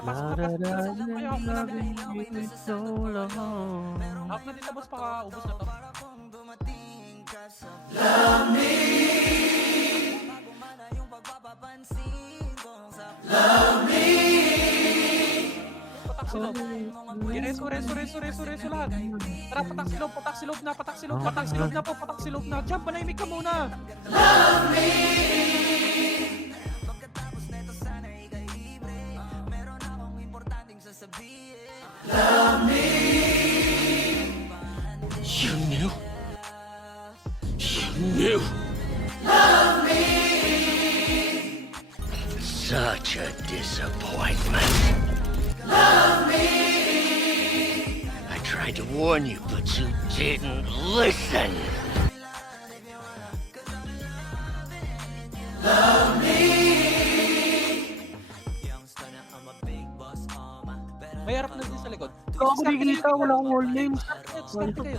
Tara, pasok na, pasok na. Ay, hawak na natin. Hawak na dito, boss, baka ubos na to. Patak silog. Reso, reso, reso, reso, reso lahat. Tara, patak silog, patak silog na, patak silog, patak silog na po, patak silog na. Diyan, panahimik ka muna. You knew? You knew? Such a disappointment. I tried to warn you, but you didn't listen. May harap na din sa likod. Wala akong nakikita, wala akong warning. Start kayo.